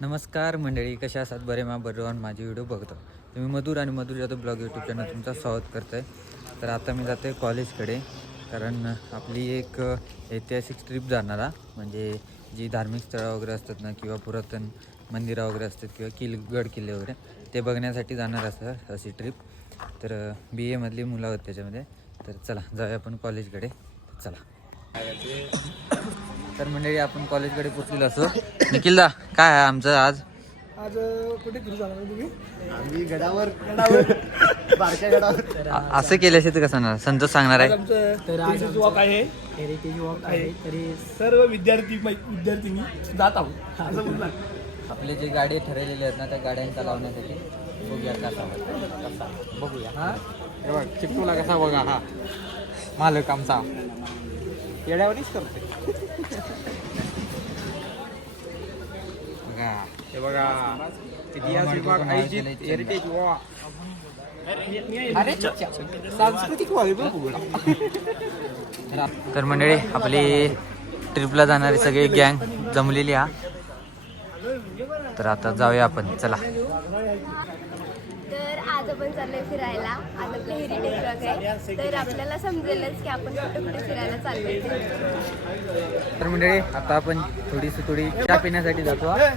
नमस्कार मंडळी, कशा असात? बरे बरोबर माझे व्हिडिओ बघतो तुम्ही. मधुर आणि मधुर जातो ब्लॉग यूट्यूब चॅनल तुमचं स्वागत करतो आहे. तर आता मी जातो आहे कॉलेजकडे, कारण आपली एक ऐतिहासिक ट्रिप जाणारा, म्हणजे जी धार्मिक स्थळं वगैरे असतात ना, किंवा पुरातन मंदिरं वगैरे असतात, किंवा गड किल्ले वगैरे ते बघण्यासाठी जाणार असं अशी ट्रिप. तर BA मधली मुलं होत त्याच्यामध्ये. तर चला जाऊया आपण कॉलेजकडे. चला. तर मंडळी आपण कॉलेजकडे पोचलेलो असो. निखिलदा, काय आहे आमचं आज? कुठे फिरू जाणार तुम्ही? आम्ही गडावर बारक्या गडावर असं केल्याशिवाय ते कसं ना संतोष सांगणार आहे. आमचं वॉक आहे, हेरिटेज वॉक आहे. तरी सर्व विद्यार्थी जात आहोत असं बोलला. आपले जे गाडी ठरवलेले आहेत ना, त्या गाड्यांचा लावण्यासाठी बघूया कसा बघूया. हा हे बघ, चिपटूला कसा बघा. हा मालक आमचा येड्यावरच करते. बघा, हे बघा, इतिहास विभाग आयोजित हेरिटेज वॉक. अरे सांस्कृतिक वॉक बघ. तर मंडळी आपली ट्रिपला जाणारी सगळी गँग जमलेली हा. तर आता जाऊया आपण, चला. तर आज आपण चाललोय फिरायला. आज आपलं हेरिटेज वॉक आहे, तर आपल्याला समजेलच की आपण कुठे कुठे फिरायला चाललोय. तर मंडळी आता आपण थोडी चहा पिण्यासाठी जातो. हा.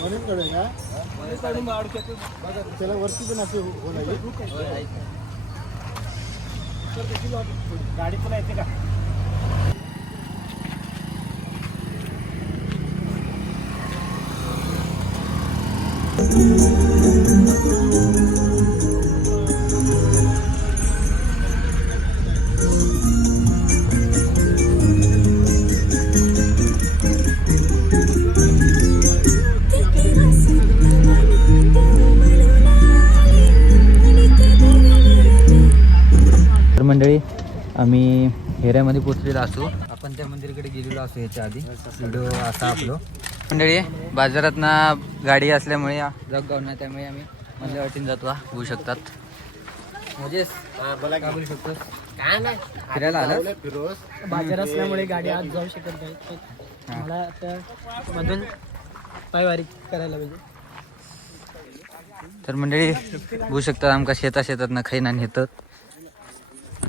म्हणून कडे ना त्याला वरती पण असे गाडी तुला येते का? तर मंडळी आम्ही हेऱ्यामध्ये पोचलेलो असू. आपण त्या मंदिराकडे गेलेलो असू याच्या आधी. व्हिडिओ असा आपलो. मंडळी बाजारात ना गाडी असल्यामुळे जगगाव ना, त्यामुळे आम्ही मधल्या वाटेने जातो. होऊ शकतात म्हणजे काय बोलू शकतो, फिरायला आलं. बाजार असल्यामुळे गाडी आज जाऊ शकत नाही. मला आता मधून पायवारी करायला पाहिजे. तर मंडळी होऊ शकतात आमका शेतात ना खाईना नेतात.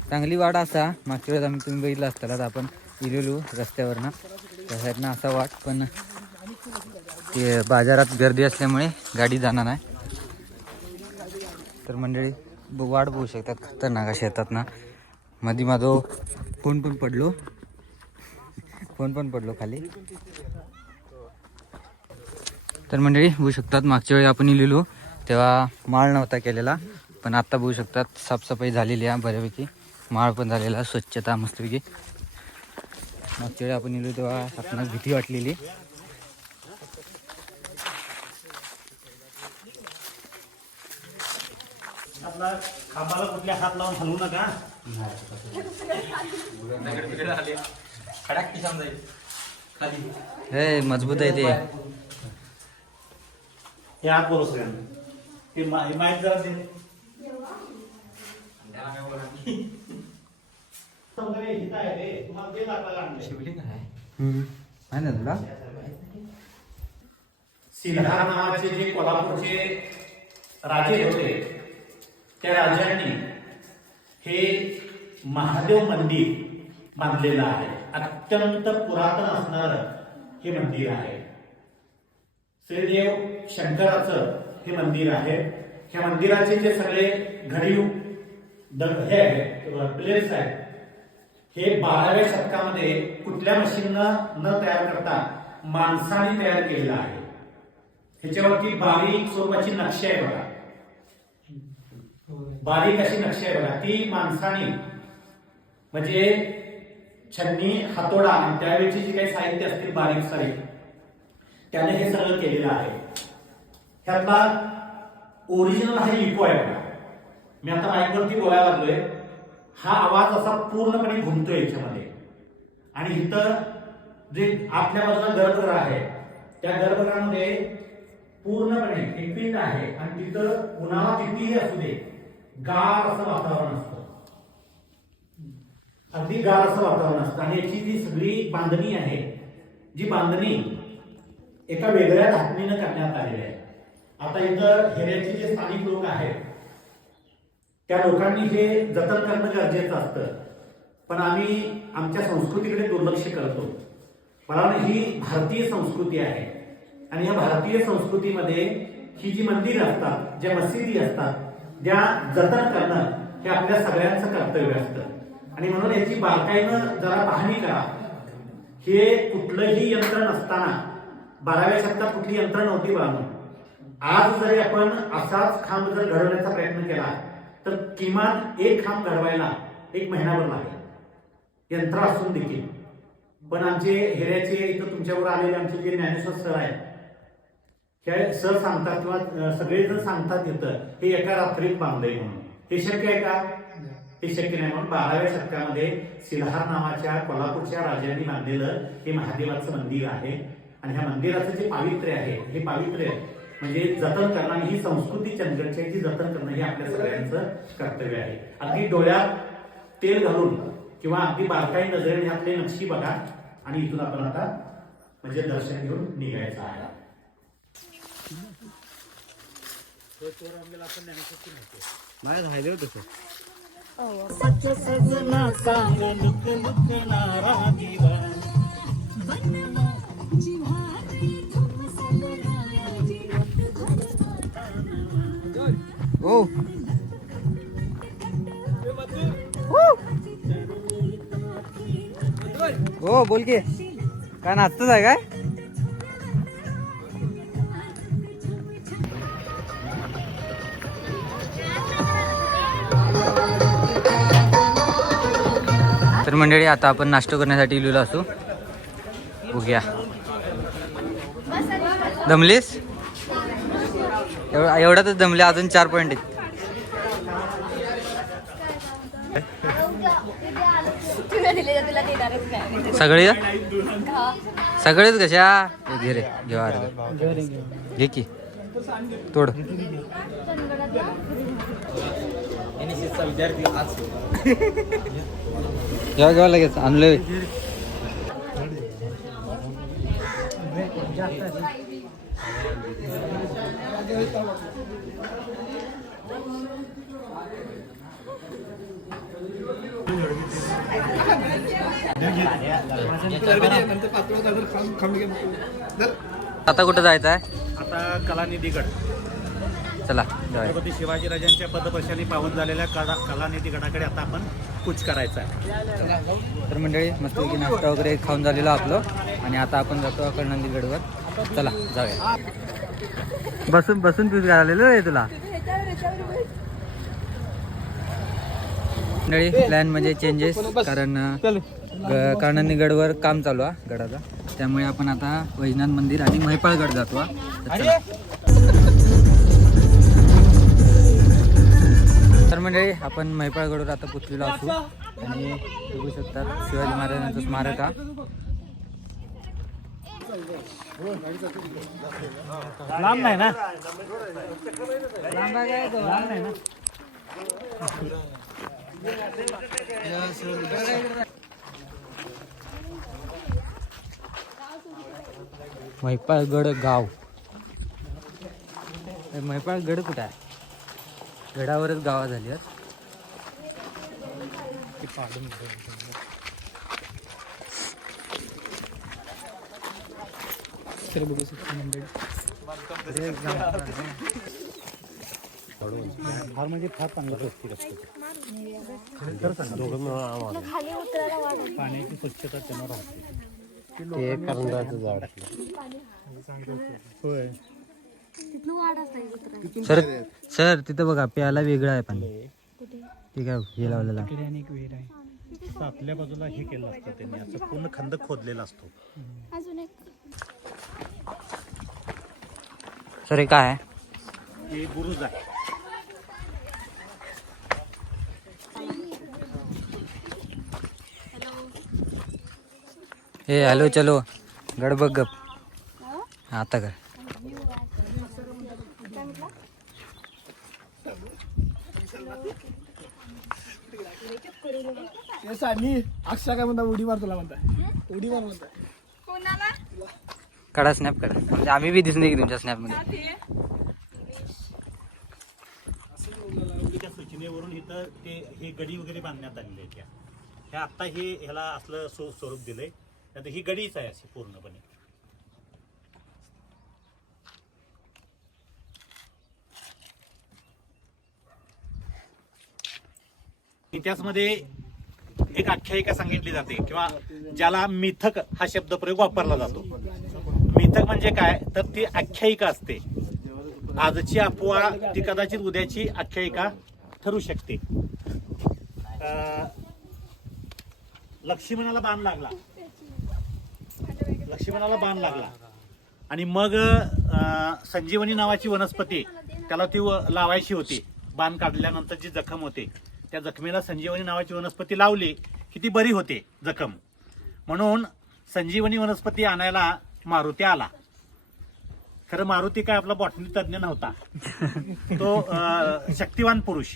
चांगली वाट असा. मागच्या वेळेस आम्ही तुम्ही बघितलं असताना, तर आपण गेलेलो रस्त्यावरनं त्यासाठी असा वाट, पण ते बाजारात गर्दी असल्यामुळे गाडी जाणार नाही. तर मंडळी वाट बघू शकतात, खतरनाक अशी येतात ना. मध्ये माझं फोन पण पडलो खाली. तर मंडळी बघू शकतात मागच्या वेळी आपण गेलेलो तेव्हा माळ नव्हता केलेला, पण आत्ता बघू शकतात साफसफाई झालेली आहे बऱ्यापैकी. माळ पण झालेला, स्वच्छता मस्तपैकी. मागच्या वेळी आपण गेलो तेव्हा आपणास भीती वाटलेली. आपला खांबाला कुठल्या हात लावून हलवू नका. हे मजबूत आहे ते. हे हात बोलू सगळ्यांना. ते माईक जरा दे. हिता आहे रे, तुम्हाला ते दाखवायला आणलंय. आहे ना तुला? सिंधार नावाचे जे कोल्हापूरचे राजे होते, त्या राजांनी हे महादेव मंदिर बांधलेलं आहे. अत्यंत पुरातन असणारं हे मंदिर आहे. श्रीदेव शंकराचं हे मंदिर आहे. ह्या मंदिराचे जे सगळे घडीव हे आहेत, प्लेट्स आहेत, हे 12व्या शतकामध्ये कुठल्या मशीननं न तयार करता माणसाने तयार केलेलं आहे. ह्याच्यावरती बारीक स्वरूपाची नक्षी आहे बघा. बारीक अशी नक्षी आहे बघा. ती माणसाने, म्हणजे छन्नी, हातोडा आणि त्यावेळेची जी काही साहित्य असतील बारीक सारीक, त्याने हे सगळं केलेलं आहे. ह्यातला ओरिजिनल हा इको आहे बघा. मी आता माईकवरती बोलायला लागलोय, हा आवाज असा पूर्णपणे घुमतोय याच्यामध्ये. आणि इथं जे आपल्या बाजूला गर्भगृह आहे, त्या गर्भगृहामध्ये पूर्णपणे एक पिंड आहे आणि तिथं उन्हाळा कितीही असू दे गार असं वातावरण असतं, अगदी गार असं वातावरण असतं. आणि याची जी सगळी बांधणी आहे, जी बांधणी एका वेगळ्या धाटणीनं करण्यात आलेली आहे. आता इथं हेऱ्याचे जे स्थानिक लोक आहेत त्या लोकांनी हे जतन करणं गरजेचं असतं, पण आम्ही आमच्या संस्कृतीकडे दुर्लक्ष करतो. मला ही भारतीय संस्कृती आहे आणि या भारतीय संस्कृतीमध्ये ही जी मंदिरं असतात, ज्या मशिदी असतात, त्या जतन करणं हे आपल्या सगळ्यांचं कर्तव्य असतं. आणि म्हणून याची बारकाईनं जरा पाहणी करा. हे कुठलंही यंत्र नसताना 12व्या शतकात कुठली यंत्र नव्हती बाळांनो. आज जरी आपण असाच खांब जर घडवण्याचा प्रयत्न केला तर किमान एक खांब घडवायला 1 महिनाभर लागेल यंत्र असून देखील. पण आमचे हेऱ्याचे इथं तुमच्यावर आलेले आमचे जे ज्ञानेश्वर सर आहेत, हे सर सांगतात किंवा सगळेजण सांगतात येतं हे एका रात्रीत बांधलंय म्हणून. हे शक्य आहे का? हे शक्य नाही. म्हणून 12व्या शतकामध्ये सिल्हार नावाच्या कोल्हापूरच्या राजांनी बांधलेलं हे महादेवाचं मंदिर आहे. आणि ह्या मंदिराचं जे पावित्र्य आहे, हे पावित्र्य म्हणजे जतन करणं आणि ही संस्कृती चंदगडची जतन करणं हे आपल्या सगळ्यांचं कर्तव्य आहे. अगदी डोळ्यात तेल घालून किंवा अगदी बारकाई नजरेने आपले नक्षी बघा आणि इथून आपण आता म्हणजे दर्शन घेऊन निघायचं आहे. माझ्या राहिले होतं सर. ओ हो बोल की काय नाचतच आहे काय? तर मंडळी आता आपण नाश्ता करण्यासाठी इलेलो असू. बघूया. दमलीस? एवढ्यातच दमले, अजून 4 पॉइंट आहेत. सगळे सगळेच कशा घे रे घेवा घे की तोड. घेवा घेवा लगेच आणलोय. आता कुठं जायचं आहे? आता कलानिधीगड. चला जाऊया. छत्रपती शिवाजीराजांच्या पदपर्शाने पावन झालेल्या कलानिधीगडाकडे आता आपण कूच करायचा आहे. तर मंडळी मस्तपैकी नाश्ता वगैरे खाऊन झालेलं आपलं आणि आता आपण जातो कलानिधीगडवर. चला जाऊया. बसून बसून पीस घालेलं आहे तुला. मंडळी प्लॅन म्हणजे चेंजेस, कारण कलानिधीगडवर काम चालू आहे गडाचा, त्यामुळे आपण आता वैजनाथ मंदिर आणि महिपाळगड जातो. तर मंडळी आपण महिपाळगडवर आता पोचलेलो असू आणि बघू शकतात शिवाजी महाराजांचं स्मारक आहे. लांब नाही ना? लांब नाही ना? महिपाळगड गाव. महिपाळगड कुठं आहे? गडावरच गावा झाली आहेत. बघू शकतो मंडळी. फार म्हणजे फार चांगलं रस्ते पाण्याची स्वच्छता त्यांना राहते. ते करंजाचं झाड होय. सर तिथं बघा प्यायला वेगळं आहे पाणी. ठीक आहे हे लावलेलं आहे. अनेक विहीर आहे. आपल्या बाजूला हे केलं असतं त्यांनी, असं पूर्ण खंदक खोदलेला असतो. अजून एक सर हे काय आहे? हे बुरुज आहे. हे हॅलो चलो गड बघ गप. आता कर अक्षा काय म्हणता उडी मार तुला म्हणता उडी मार म्हणता काढा स्नॅप काढा म्हणजे आम्ही बी दिसून दे की तुमच्या स्नॅपमध्ये. त्या सूचनेवरून इथं ते हे गडी वगैरे बांधण्यात आलेले आहेत. ह्या आता हे ह्याला असलं स्वरूप दिलंय. आता ही गडीच आहे अशी पूर्णपणे. इतिहासामध्ये एक आख्यायिका सांगितली जाते किंवा ज्याला मिथक हा शब्दप्रयोग वापरला जातो. मिथक म्हणजे काय तर ती आख्यायिका असते. आजची अफवा ती कदाचित उद्याची आख्यायिका ठरू शकते. लक्ष्मणाला बाण लागला आणि मग संजीवनी नावाची वनस्पती त्याला ती लावायची होती. बाण काढल्यानंतर जी जखम होते त्या जखमेला संजीवनी नावाची वनस्पती लावली की ती बरी होते जखम. म्हणून संजीवनी वनस्पती आणायला मारुती आला. खरं मारुती काय आपला बॉटनी तज्ञ नव्हता. तो शक्तिवान पुरुष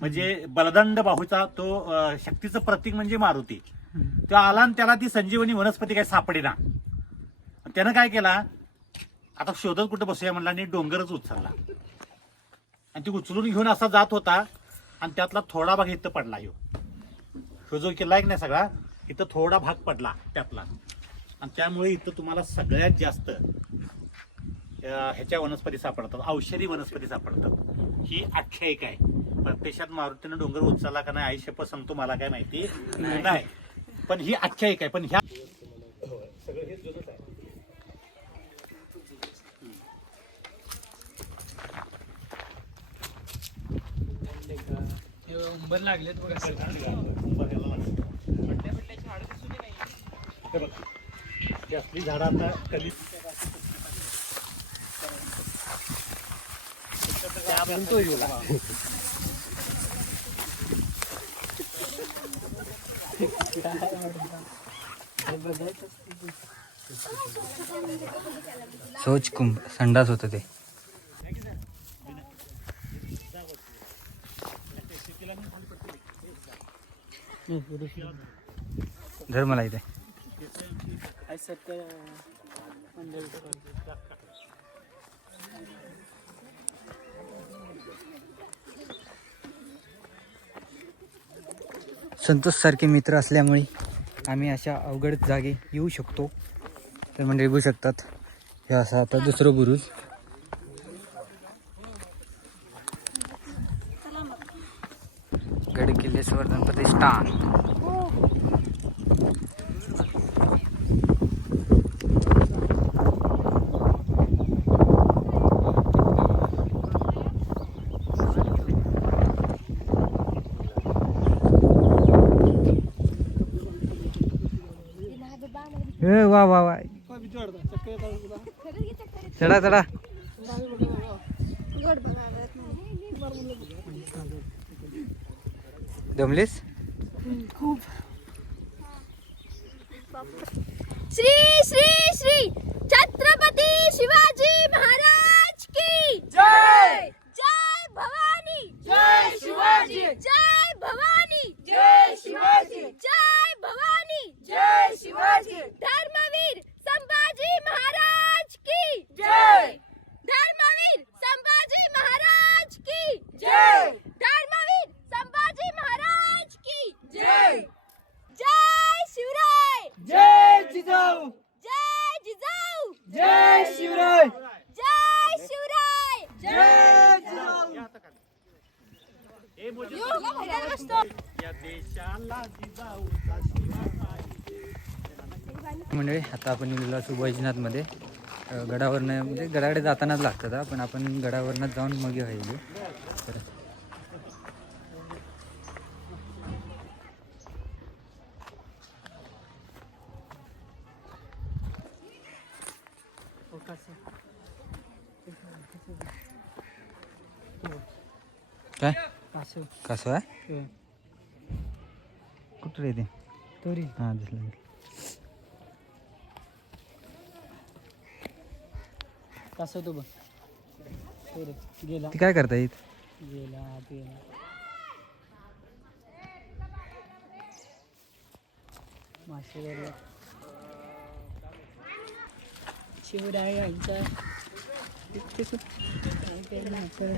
म्हणजे बलदंड बाहूचा तो शक्तीचं प्रतीक म्हणजे मारुती. तो आला आणि त्याला ती संजीवनी वनस्पती काय सापडेना. त्यानं काय केला आता शोधत कुठं बसूया म्हणला आणि डोंगरच उचलला आणि ती उचलून घेऊन असा जात होता आणि त्यातला थोडा भाग इथं पडला. ह्यो जो किल्ला आहे की नाही सगळा इथं थोडा भाग पडला त्यातला आणि त्यामुळे इथं तुम्हाला सगळ्यात जास्त ह्याच्या वनस्पती सापडतात. औषधी वनस्पती सापडतात. ही आख्यायिका आहे. प्रत्यक्षात मारुतीनं डोंगर उचलला का नाही आई शपथ सांगतो मला काय माहिती नाही पण ही आख्यायिका आहे. पण ह्या सगळं हे जुनच आहे. उंबर लागलेत बघा असली झाडं आता कधी शौच कुंभ संडास होतं ते. धर मला इथे संतोष सारखे मित्र असल्यामुळे आम्ही अशा अवघड जागे येऊ शकतो. तर म्हणजे बघू शकतात हे असं आता दुसरं बुरुज. गड किल्लेश्वर प्रतिष्ठान. वा वा वा चढा चढा. दमलेस खूप. श्री श्री श्री छत्रपती शिवाजी महाराज की जय. जय भवानी जय शिवाजी. जय भवानी जय शिवाजी. जय भवानी जय शिवाजी. धर्मवीर संभाजी महाराज की जय. धर्मवीर संभाजी महाराज की जय. धर्मवीर संभाजी महाराज की जय. जय शिवराय. जय जिजाऊ. जय जिजाऊ. जय शिवराय. जय शिवराय. जय जिजाऊ. या देशाला जिजाऊ मंडळी आता आपण निघालो असू वैजनाथमध्ये. गडावरनं म्हणजे गडाकडे जातानाच लागतात पण आपण गडावरनं जाऊन मग येऊ. तर काय कसं आहे कुठं रे ते तोरी हां दिसलं. कसं तो बघ पोरच गेला ती काय करता येत? गेला आत गेला. मासे धरले. शिवरायांचा काय केलं तर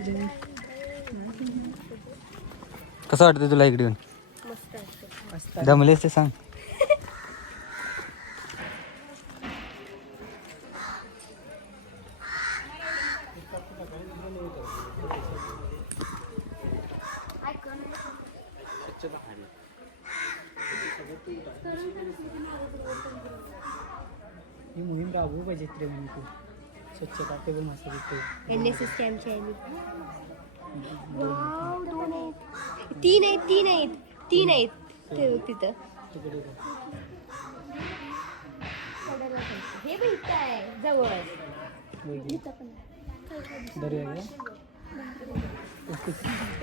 कसं वाटतं तुला इकडे येऊन? मस्त असतं. असतात. दमलेस ते सांग. ही मोहीम राबवू पाहिजे त्रिवेणीतून स्वच्छता टेबल मासे विकते. NSS कॅम्पची आहे मी. वाव, 2 आहेत. 3 आहेत 3 आहेत 3 आहेत ते तिथं. तिकडे जा. हे बघ इथं आहे जवळ. बघी. दर्या आहे. ओके.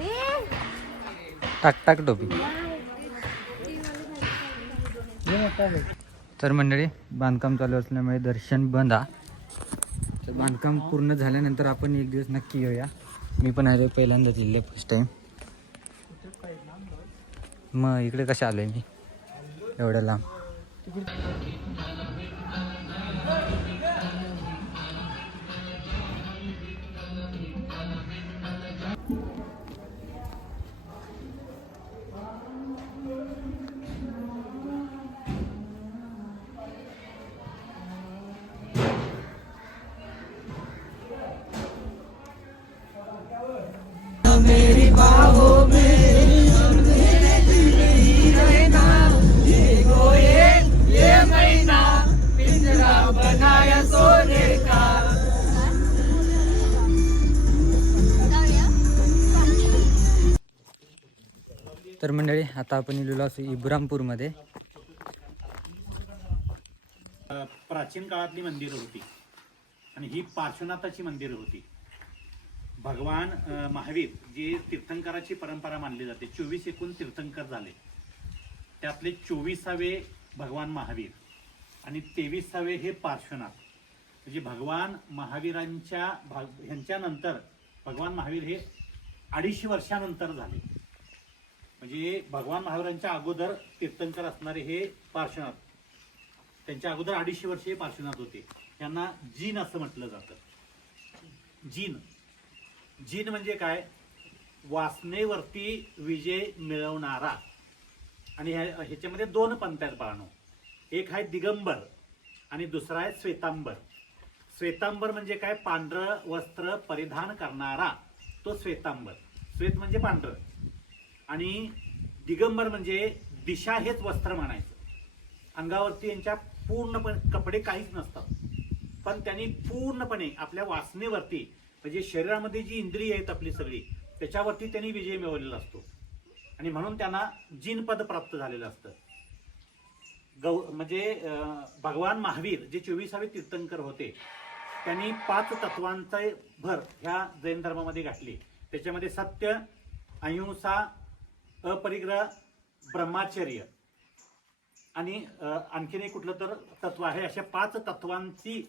ए, टाक टाक टोपी. हे मोठा आहे. तर मंडळी बांधकाम चालू असल्यामुळे दर्शन बंद आहे. तर बांधकाम पूर्ण झाल्यानंतर आपण एक दिवस नक्की येऊया. मी पण आहे पहिल्यांदा जिल्हे फर्स्ट टाईम. मग इकडे कशा आलो आहे मी एवढ्या लांब? तर मंडळी आता आपण इलेलो असू इब्रामपूरमध्ये. प्राचीन काळातली मंदिरं होती आणि ही पार्श्वनाथाची मंदिरं होती. भगवान महावीर जे तीर्थंकराची परंपरा मानली जाते, 24 एकूण तीर्थंकर झाले. त्यातले 24वे भगवान महावीर आणि 23वे हे पार्श्वनाथ. म्हणजे भगवान महावीरांच्या ह्यांच्यानंतर भगवान महावीर हे 250 वर्षानंतर झाले. म्हणजे भगवान महावीरांच्या अगोदर तीर्थंकर असणारे हे पार्श्वनाथ, त्यांच्या अगोदर 250 वर्षे पार्श्वनाथ होते. यांना जीन असं म्हटलं जातं. जीन जीन म्हणजे काय? वासनेवरती विजय मिळवणारा. आणि ह्याच्यामध्ये 2 पंथ आहेत बाळांनो. एक आहे दिगंबर आणि दुसरा आहे श्वेतांबर. श्वेतांबर म्हणजे काय? पांढरं वस्त्र परिधान करणारा तो श्वेतांबर. श्वेत म्हणजे पांढरं आणि दिगंबर म्हणजे दिशा हेच वस्त्र म्हणायचं. अंगावरती यांच्या पूर्णपणे कपडे काहीच नसतात, पण त्यांनी पूर्णपणे आपल्या वासनेवरती म्हणजे शरीरामध्ये जी इंद्रिय आहेत आपली सगळी त्याच्यावरती त्यांनी विजय मिळवलेला असतो आणि म्हणून त्यांना जिनपद प्राप्त झालेलं असतं. म्हणजे भगवान महावीर जे 24वे तीर्थंकर होते त्यांनी 5 तत्वांचे भर ह्या जैन धर्मामध्ये घातली. त्याच्यामध्ये सत्य, अहिंसा, अपरिग्रह, ब्रह्मचर्य आणि आणखीन एक कुठलं तर तत्व आहे. अशा 5 तत्वांची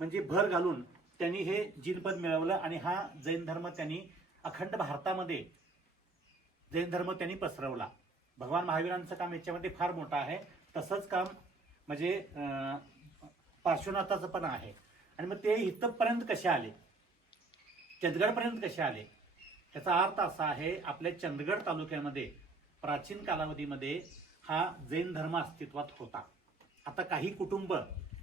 म्हणजे भर घालून त्यांनी हे जिनपद मिळवलं आणि हा जैन धर्म त्यांनी अखंड भारतामध्ये जैन धर्म त्यांनी पसरवला. भगवान महावीरांचं काम याच्यामध्ये फार मोठं आहे. तसंच काम म्हणजे पार्श्वनाथाचं पण आहे. आणि मग ते इथपर्यंत कसे आले, चंदगडपर्यंत कसे आले, याचा अर्थ असा आहे आपल्या चंदगड तालुक्यामध्ये प्राचीन कालावधीमध्ये हा जैन धर्म अस्तित्वात होता. आता काही कुटुंब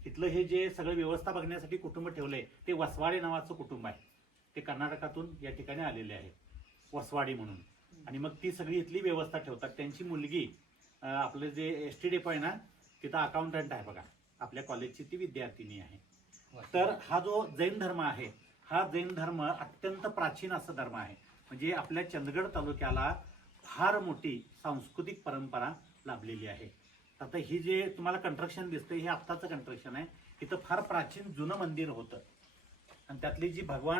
इथलं हे जे सगळं व्यवस्था बघण्यासाठी कुटुंब ठेवलंय ते वसवाडी नावाचं कुटुंब आहे. ते कर्नाटकातून या ठिकाणी आलेले आहे, वसवाडी म्हणून. आणि मग ती सगळी इथली व्यवस्था ठेवतात. त्यांची मुलगी आपलं जे ST डेपो आहे ना तिथं अकाउंटंट आहे बघा, आपल्या कॉलेजची ती विद्यार्थिनी आहे. तर हा जो जैन धर्म आहे हा जैन धर्म अत्यंत प्राचीन असा धर्म आहे. म्हणजे आपल्या चंदगड तालुक्याला फार मोठी सांस्कृतिक परंपरा लाभलेली आहे. आता ही जे तुम्हाला कंस्ट्रक्शन दिसतंय हे आत्ताचं कंस्ट्रक्शन आहे. इथं फार प्राचीन जुनं मंदिर होतं आणि त्यातली जी भगवान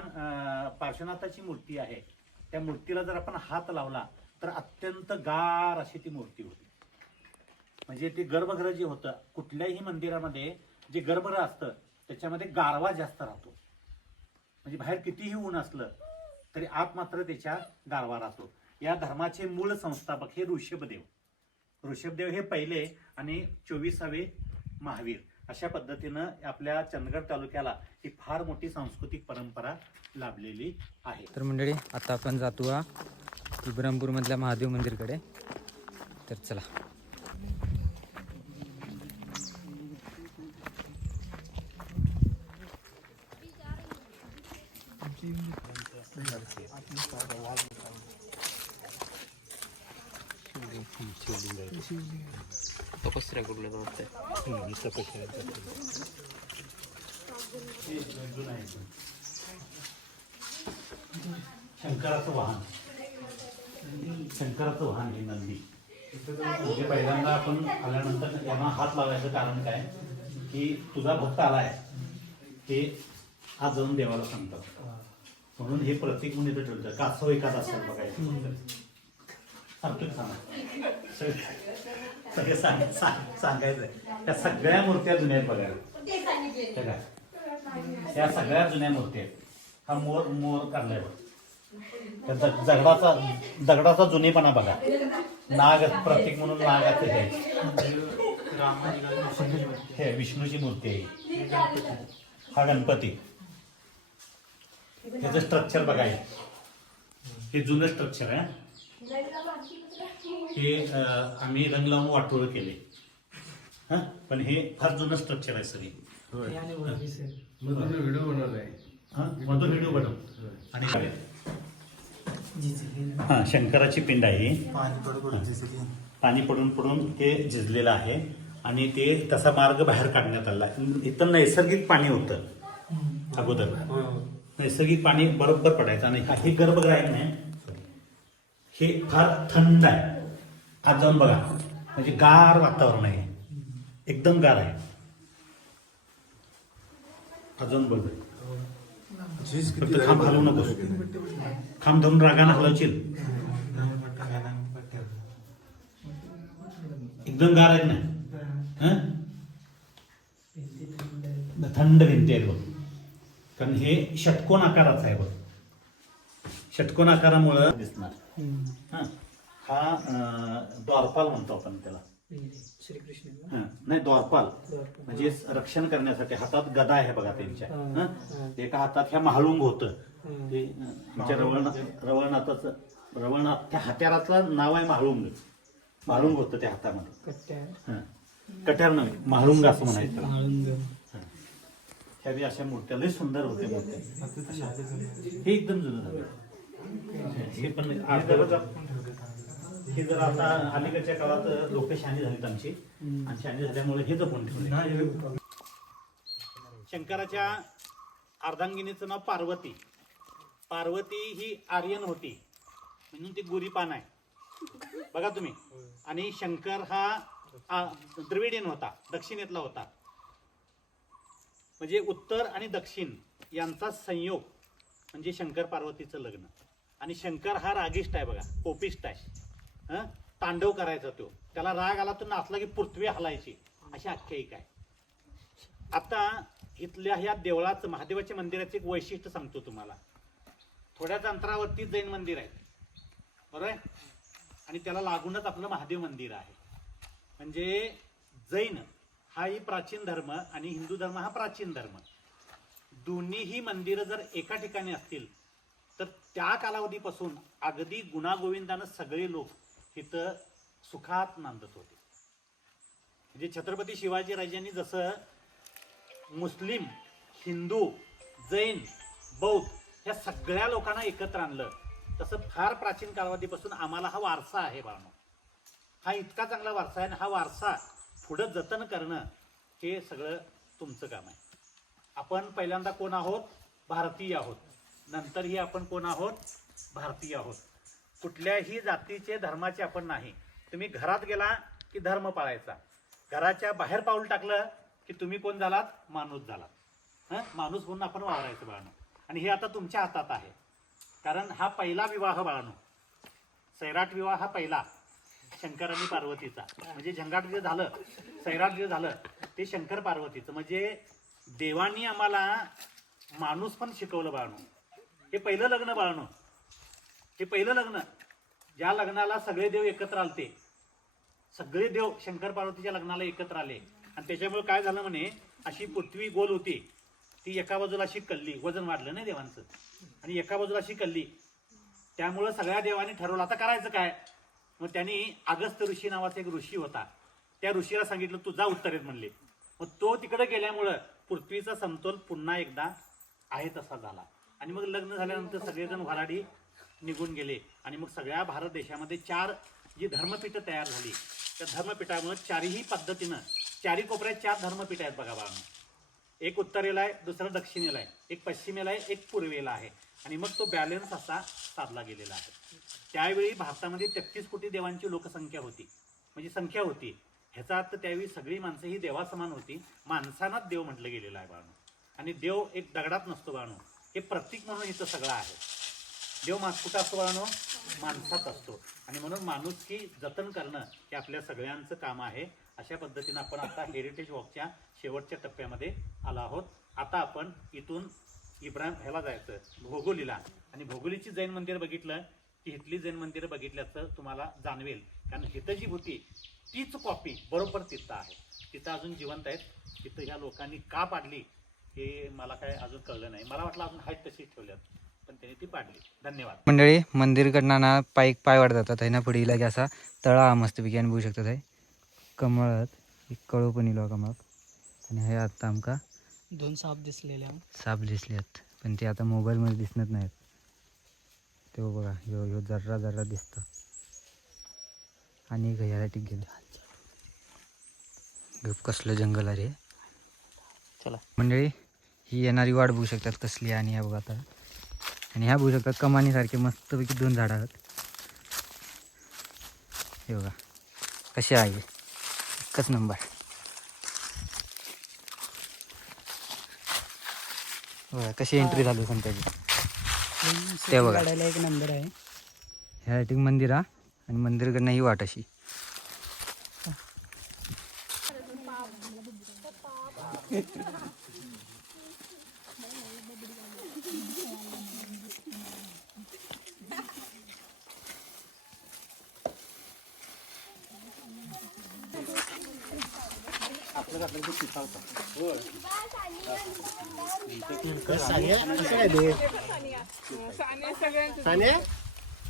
पार्श्वनाथाची मूर्ती आहे त्या मूर्तीला जर आपण हात लावला तर अत्यंत गार अशी ती मूर्ती होती. म्हणजे ते गर्भगृह जे होतं, कुठल्याही मंदिरामध्ये जे गर्भगृह असतं त्याच्यामध्ये गारवा जास्त राहतो. म्हणजे बाहेर कितीही ऊन असलं तरी आत मात्र त्याच्या गारवा राहतो. या धर्माचे मूळ संस्थापक हे ऋषभदेव हे पहिले आणि 24वे महावीर. अशा पद्धतीनं आपल्या चंदगड तालुक्याला ही फार मोठी सांस्कृतिक परंपरा लाभलेली आहे. तर मंडळी आता आपण जातो इब्राहिमपूरमधल्या महादेव मंदिरकडे. तर चला. तपस्या करून वाटतंय. शंकराचं वाहन हे नंदी. म्हणजे पहिल्यांदा आपण आल्यानंतर यांना हात लावायचं कारण काय की तुझा भक्त आलाय हे आज जाऊन देवाला सांगतात. म्हणून हे प्रतीक म्हणून इथं ठेवलं. कासव एखादा असेल बघायचं सगळे सांगायचं. त्या सगळ्या मूर्त्या जुन्या आहेत बघायला. त्या सगळ्या जुन्या मूर्ती आहेत. हा मोर काढलाय बघ. त्याचा दगडाचा जुनेपणा बघा. नाग प्रतीक म्हणून नागाचं हे विष्णूची मूर्ती आहे. हा गणपती. ह्याचं स्ट्रक्चर बघा. हे जुनं स्ट्रक्चर आहे. हे आम्ही रंग लावून वाटोळ केले. पण हे फार जुनं स्ट्रक्चर आहे सगळी. मधून व्हिडिओ बनव. आणि शंकराची पिंड आहे. पाणी पडून पडून ते झिजलेलं आहे आणि ते तसा मार्ग बाहेर काढण्यात आला. इथं नैसर्गिक पाणी होतं अगोदर. नैसर्गिक पाणी बरोबर पडायचं. आणि हे गर्भगृह आहे नाही हे फार थंड आहे. आज जाऊन बघा म्हणजे गार वातावरण आहे. एकदम गार आहे. अजून बघ फक्त खांब हलवू नकोस. खांब धरून रागाने हलवशील. एकदम गार आहेत ना. थंड भिंती आहेत बघ. कारण हे षटकोन आकाराचं आहे बघ. षटकोन आकारामुळं दिसणार. हा द्वारपाल म्हणतो आपण त्याला. श्रीकृष्ण नाही द्वारपाल म्हणजे रक्षण करण्यासाठी. हातात गदा आहे बघा त्यांच्या. एका हातात ह्या महाळुंग होतं. ते त्यांच्या रवळनाथ त्या हत्याराचं नाव आहे महाळुंग. महाळुंग होतं त्या हातामध्ये. कट्यार नव्हे महाळुंग असं म्हणायचं. ह्या बी अशा मूर्त्या लय सुंदर होते मूर्त्या. हे एकदम जुनं झालं. हे पण हे जर आता अलीकडच्या काळात लोक शहाणी झालीत आमची. आणि शहाणी झाल्यामुळे हे जपून ठेवले. शंकराच्या अर्धांगिनीचं नाव पार्वती. पार्वती ही आर्यन होती म्हणून ती गोरीपान आहे बघा तुम्ही. आणि शंकर हा द्रविडियन होता. दक्षिणेतला होता. म्हणजे उत्तर आणि दक्षिण यांचा संयोग म्हणजे शंकर पार्वतीचं लग्न. आणि शंकर हा रागिष्ट आहे बघा. कोपिष्ट आहे. तांडव करायचा तो. त्याला राग आला तर नाचला की पृथ्वी हलायची अशी आख्यायिका आहे. आता इथल्या ह्या देवळाचं महादेवाच्या मंदिराचं एक वैशिष्ट्य सांगतो तुम्हाला. थोड्याच अंतरावरती जैन मंदिर आहे बरोबर. आणि त्याला लागूनच आपलं महादेव मंदिर आहे. म्हणजे जैन हा ही प्राचीन धर्म आणि हिंदू धर्म हा प्राचीन धर्म. दोन्हीही मंदिरं जर एका ठिकाणी असतील तर त्या कालावधीपासून अगदी गुणागोविंदानं सगळे लोक तिथं सुखात नांदत होते. म्हणजे छत्रपती शिवाजी राजांनी जसं मुस्लिम, हिंदू, जैन, बौद्ध ह्या सगळ्या लोकांना एकत्र आणलं तसं फार प्राचीन कालावधीपासून आम्हाला हा वारसा आहे बाळांनो. हा इतका चांगला वारसा आहे आणि हा वारसा पुढं जतन करणं हे सगळं तुमचं काम आहे. आपण पहिल्यांदा कोण आहोत? भारतीय आहोत. नंतरही आपण कोण आहोत? भारतीय आहोत. कुठल्याही जातीचे धर्माचे आपण नाही. तुम्ही घरात गेला की धर्म पाळायचा. घराच्या बाहेर पाऊल टाकलं की तुम्ही कोण झालात? माणूस झालात. माणूस म्हणून आपण वावरायचं बाळांनो. आणि हे आता तुमच्या हातात आहे. कारण हा पहिला विवाह बाळांनो. सैराट विवाह हा पहिला शंकर आणि पार्वतीचा. म्हणजे झंगाट जे झालं, सैराट जे झालं ते शंकर पार्वतीचं. म्हणजे देवांनी आम्हाला माणूस पण शिकवलं बाळनो. हे पहिलं लग्न बाळनो, हे पहिलं लग्न ज्या लग्नाला सगळे देव एकत्र आलते. सगळे देव शंकर पार्वतीच्या लग्नाला एकत्र आले आणि त्याच्यामुळे काय झालं म्हणे, अशी पृथ्वी गोल होती, ती एका बाजूला अशी कल्ली, वजन वाढलं नाही देवांचं, आणि एका बाजूला अशी कल्ली. त्यामुळं सगळ्या देवांनी ठरवलं आता करायचं काय. मग त्यांनी अगस्त्य ऋषी नावाचा एक ऋषी होता, त्या ऋषीला सांगितलं तू जा उत्तरेत म्हणले. मग तो तिकडे गेल्यामुळं पृथ्वीचा समतोल पुन्हा एकदा आहे तसा झाला. आणि मग लग्न झाल्यानंतर सगळेजण वऱ्हाडी निघून गेले आणि मग सगळ्या भारत देशामध्ये 4 जी धर्मपीठं तयार झाली, त्या धर्मपीठामुळे चारही पद्धतीनं, चारी कोपऱ्यात 4 धर्मपीठ आहेत बघा बाळांनो. एक उत्तरेला आहे, दुसरं दक्षिणेला आहे, एक पश्चिमेला आहे, एक पूर्वेला आहे. आणि मग तो बॅलन्स असा साधला गेलेला आहे. त्यावेळी भारतामध्ये 33 कोटी देवांची लोकसंख्या होती, म्हणजे संख्या होती. ह्याचा अर्थ त्यावेळी सगळी माणसं ही देवासमान होती. माणसांनाच देव म्हटलं गेलेलं आहे बाळांनो. आणि देव एक दगडात नसतो बाळांनो, हे प्रतीक म्हणून इथं सगळं आहे. देव कुठं असतो बाळांनो, माणसात असतो. आणि म्हणून माणुसकी जतन करणं हे आपल्या सगळ्यांचं काम आहे. अशा पद्धतीनं आपण आता हेरिटेज वॉकच्या शेवटच्या टप्प्यामध्ये आलो आहोत. आता आपण इथून ह्याला जायचं भोगोलीला, आणि भोगोलीची जैन मंदिर बघितलं की इथली जैन मंदिरं बघितल्याचं तुम्हाला जाणवेल. कारण इथं जी होती तीच कॉपी बरोबर तिथं आहे, तिथं अजून जिवंत आहेत. तिथं ह्या लोकांनी का पाडली हे मला काय अजून कळलं नाही. मला वाटलं अजून आहेत तशीच ठेवल्यात, पण त्यांनी ती पाडली. धन्यवाद मंडळी. मंदिरकडनं ना पाय वाढ जातात आहे ना, पुढे इला की असा तळा मस्तपैकी आणि बघू शकतात आहे. कमळात एक कळू पण इलो कमळात. आणि हे आता आमका 2 साप दिसलेले साप दिसले आहेत, पण ते आता मोबाईलमध्ये दिसत नाहीत. ते बघा ह्यो जर्रा जर्रा दिसतं. आणि घ्यायसाठी गेलं गप कसलं जंगल आहे रे. चला मंडळी, ही येणारी वाट बघू शकतात कसली. आणि ह्या बघा आता, आणि ह्या बघू शकतात कमानीसारखे मस्तपैकी 2 झाडं आहेत. हे बघा कसे आहे, एकच नंबर. बघा कशी एंट्री झाली संताची. ते बघा एक नंबर आहे. ह्यासाठी मंदिर हा, आणि मंदिरकडनं ही वाट अशी.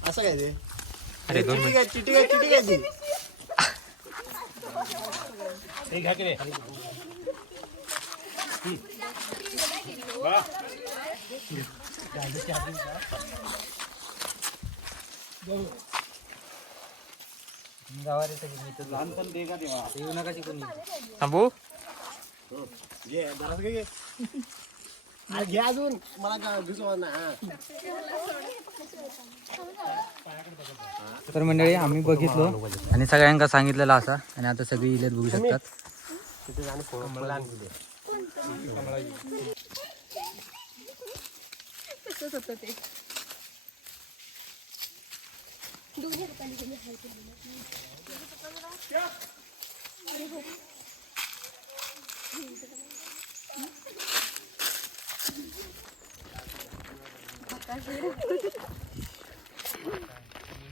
असं काय ते अरे 2 मिनिट. चिटी काय ती हे घ्या की रे. लहानपण दे का देवा, येऊ नका शिकून थांबू. घे जरासं घे. घे अजून मला दिसवा ना. तर मंडळी आम्ही बघितलो आणि सगळ्यांका सांगितलेलं असा. आणि आता सगळी इलेत बघू शकतात. तिथे जाणे कमळला आणले. तसंच होतं ते.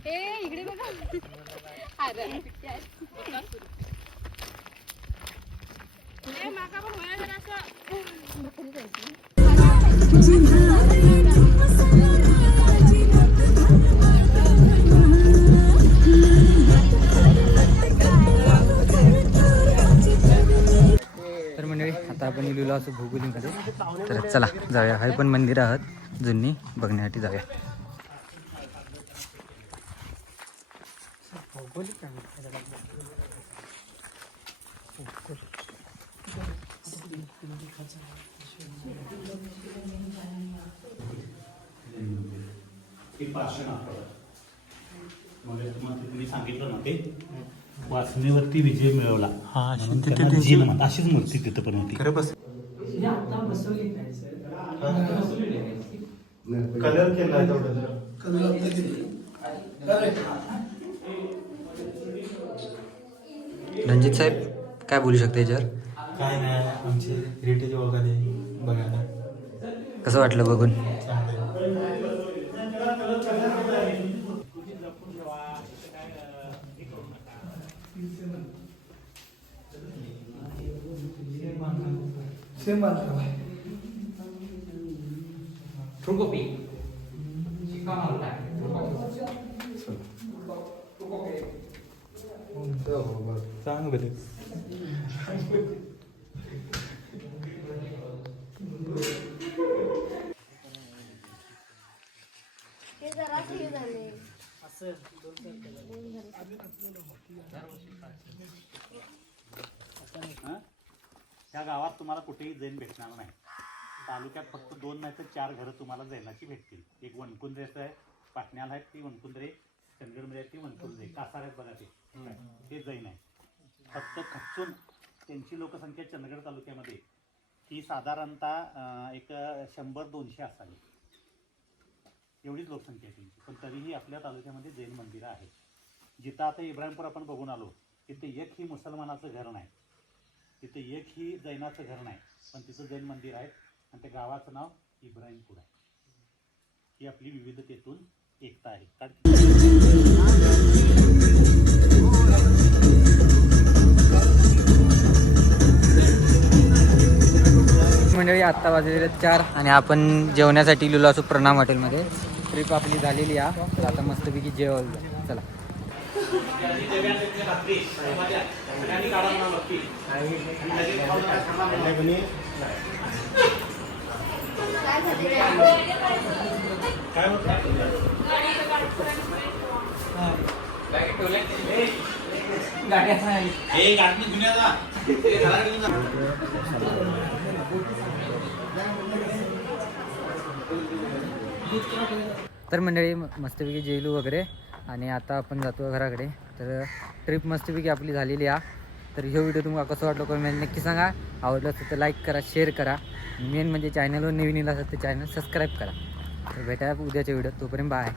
हे इकडे बघा. अरे माका पण होया जरासं. तर मंडळी आता आपण लिहिलो असं भोगोलीमध्ये. तर चला जाऊया. हे पण मंदिर आहात जुनी, बघण्यासाठी जाऊया. एक भाषण आपलं म्हणजे तुम्ही सांगितलं ना, ते वासनेवरती विजय मिळवला हा, जीन म्हणतात. अशीच मूर्ती तिथं पण होती. कलर केला रणजित साहेब काय बोलू शकते याच्यावर? काय नाही, आमचे हेरिटेज वगैरे बघायला कसं वाटलं बघून? हे जरा हे झाले. त्या गावात तुम्हाला कुठेही जैन भेटणार नाही. तालुक्यात फक्त 2 नाही तर 4 घरं तुम्हाला जैनाची भेटतील. एक वनकुंद्रेचं आहे, पाटण्याला आहेत ती वनकुंद्रे, चंदगडमध्ये आहेत ती वनकुंद्रे, कासार आहेत बघा ते जैन आहे. फक्त खचून त्यांची लोकसंख्या चंदगड तालुक्यामध्ये ही साधारणतः एक 100-200 असावी, एवढीच लोकसंख्या आहे त्यांची. पण तरीही आपल्या तालुक्यामध्ये जैन मंदिरं आहेत. जिथं आता इब्राहिमपूर आपण बघून आलो, तिथे एक ही मुसलमानाचं घर नाही, तिथे एक ही जैनाचं घर नाही, पण तिथं जैन मंदिर आहेत आणि त्या गावाचं नाव इब्राहिमपूर आहे. ही आपली विविधतेतून एकता आहे. मंडळी आत्ता वाजलेले 4 आणि आपण जेवण्यासाठी लिहिलो असो प्रणाम हॉटेलमध्ये. ट्रिप आपली झालेली आहे. तर आता मस्तपैकी जेवायला चला. तर मंडळी मस्तपैकी जेवलो वगैरे आणि आता आपण जातो घराकडे. तर ट्रिप मस्तपैकी आपली झालेली आहे. तर हे व्हिडिओ तुम्हाला कसं वाटलं कमेंट नक्की सांगा. आवडलं असेल तर लाईक करा, शेअर करा. मेन म्हणजे चॅनलवर नवीन येईल असेल तर चॅनल सबस्क्राईब करा. तर भेटायला उद्याच्या व्हिडिओ. तोपर्यंत बाय.